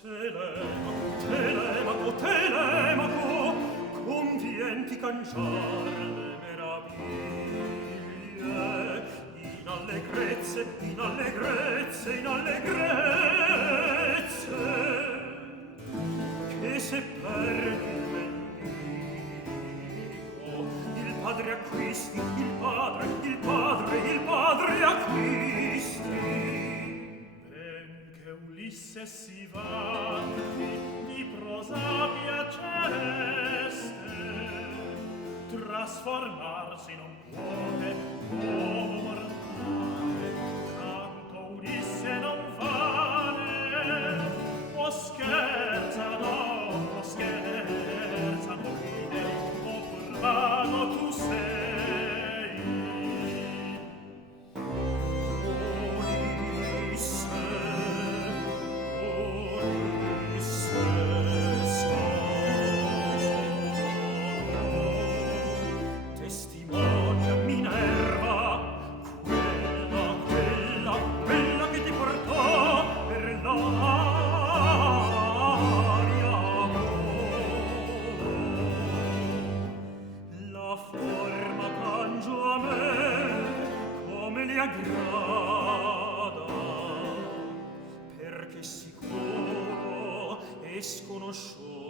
Telemaco, Telemaco, Telemaco, convienti cangiar le meraviglie, in allegrezze, in allegrezze, in allegrezze, che se perdi il mendico, il padre acquisti, il padre, il padre, il padre acquisti. Ulisse si vanti di prosapia celeste, trasformarsi non puote uomo mortale, tanto Ulisse non vale, o scherza non ride, o vago tu sei. Perché sicuro e sconosciuto